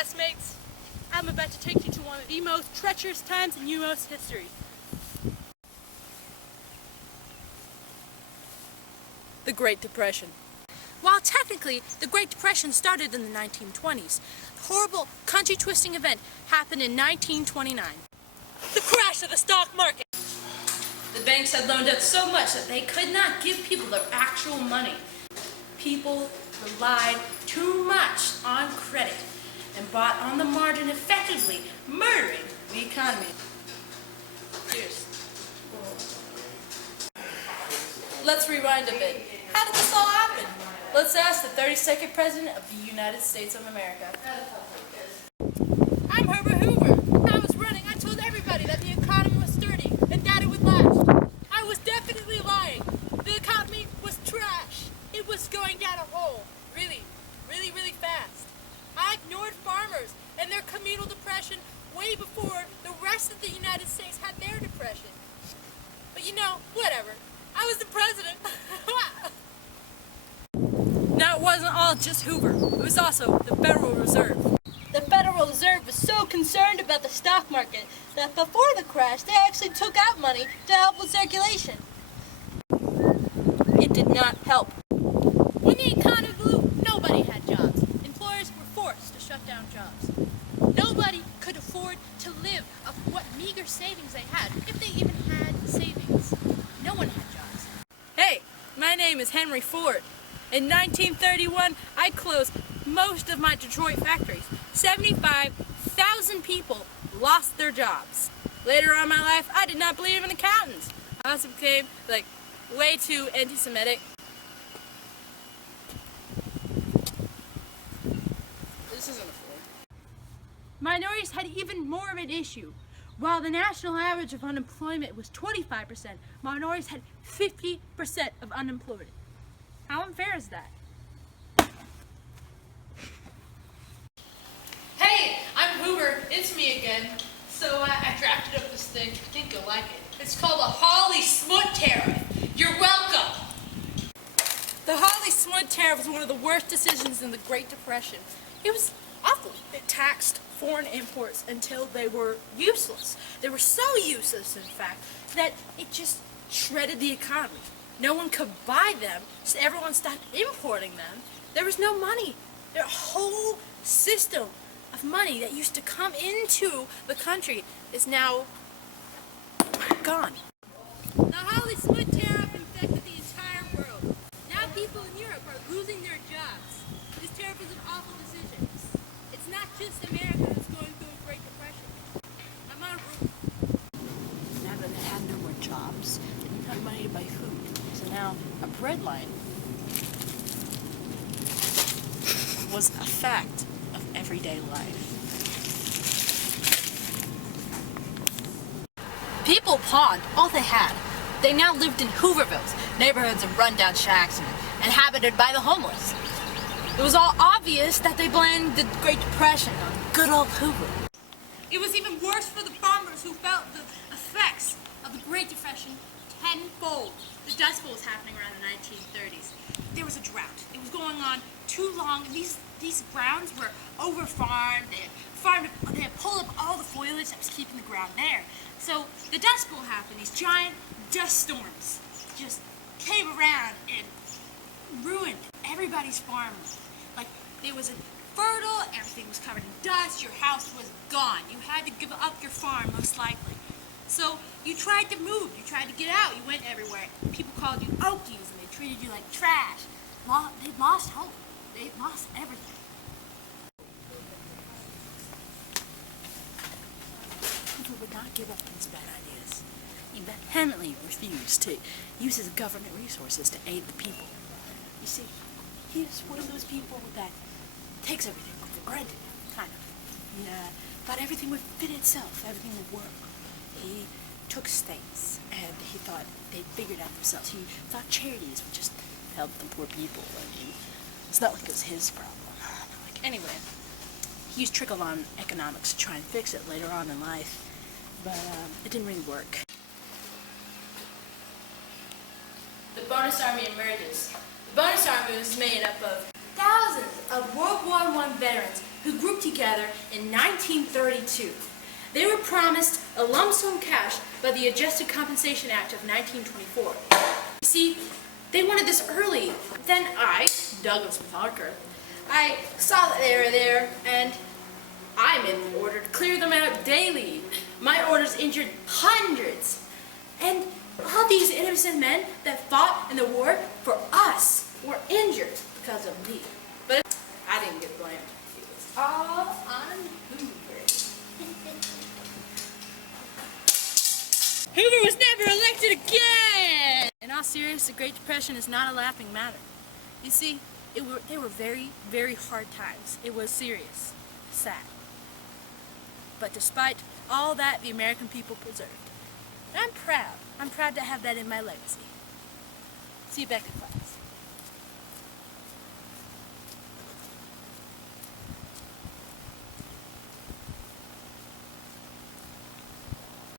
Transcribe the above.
classmates. I'm about to take you to one of the most treacherous times in U.S. history. The Great Depression. While technically the Great Depression started in the 1920s, the horrible country-twisting event happened in 1929. The crash of the stock market. The banks had loaned out so much that they could not give people their actual money. People relied too much on credit and bought on the margin, effectively murdering the economy. Cheers. Let's rewind a bit. How did this all happen? Let's ask the 32nd President of the United States of America. I'm Herbert Hoover. When I was running, I told everybody that the economy was sturdy and that it would last. I was definitely lying. The economy was trash. It was going down a hole. Really, really, really fast. I ignored farmers and their communal depression way before the rest of the United States had their depression. But you know, whatever. I was the president. Now, it wasn't all just Hoover. It was also the Federal Reserve. The Federal Reserve was so concerned about the stock market that before the crash, they actually took out money to help with circulation. It did not help. When the economy blew, nobody had jobs. Employers were forced to shut down jobs. Nobody could afford to live off what meager savings they had, if they even had savings. No one had jobs. Hey, my name is Henry Ford. In 1931, I closed most of my Detroit factories. 75,000 people lost their jobs. Later on in my life, I did not believe in accountants. I also became, way too anti-Semitic. This isn't a Ford. Minorities had even more of an issue. While the national average of unemployment was 25%, minorities had 50% of unemployment. How unfair is that? Hey, I'm Hoover. It's me again. So I drafted up this thing. I think you'll like it. It's called the Hawley-Smoot Tariff. You're welcome. The Hawley-Smoot Tariff was one of the worst decisions in the Great Depression. It was awful. It taxed foreign imports until they were useless. They were so useless, in fact, that it just shredded the economy. No one could buy them, so everyone stopped importing them. There was no money. Their whole system of money that used to come into the country is now gone. The Hawley-Smoot Tariff infected the entire world. Now people in Europe are losing their jobs. This tariff is an awful decision. It's not just America that's going through a Great Depression. I'm on a roof. Now that they had no more jobs, they didn't have money to buy food. So now a bread line was a fact of everyday life. People pawned all they had. They now lived in Hoovervilles, neighborhoods of rundown shacks and inhabited by the homeless. It was all obvious that they blamed the Great Depression on good old Hoover. It was even worse for the farmers who felt the effects of the Great Depression tenfold. The Dust Bowl was happening around the 1930s. There was a drought. It was going on too long. These grounds were over-farmed. They had pulled up all the foliage that was keeping the ground there. So the Dust Bowl happened. These giant dust storms just came around and ruined everybody's farm. It was infertile, everything was covered in dust, your house was gone. You had to give up your farm, most likely. So you tried to move, you tried to get out, you went everywhere. People called you Okies and they treated you like trash. They lost hope. They lost everything. Hoover would not give up on his bad ideas. He vehemently refused to use his government resources to aid the people. You see, he is one of those people that takes everything for granted, kind of. He thought everything would fit itself, everything would work. He took states, and he thought they'd figured out themselves. He thought charities would just help the poor people. I mean, it's not like it was his problem. Anyway, he used trickle-down economics to try and fix it later on in life, but it didn't really work. The Bonus Army emerges. The Bonus Army was made up of thousands of World War I veterans who grouped together in 1932. They were promised a lump sum cash by the Adjusted Compensation Act of 1924. You see, they wanted this early. Then I, Douglas MacArthur, I saw that they were there, and I made an order to clear them out daily. My orders injured hundreds. And all these innocent men that fought in the war for us were injured because of me. But I didn't get blamed. It was all on Hoover. Hoover was never elected again! In all seriousness, the Great Depression is not a laughing matter. You see, they were very, very hard times. It was serious, sad. But despite all that, the American people preserved. And I'm proud. I'm proud to have that in my legacy. See you back in class.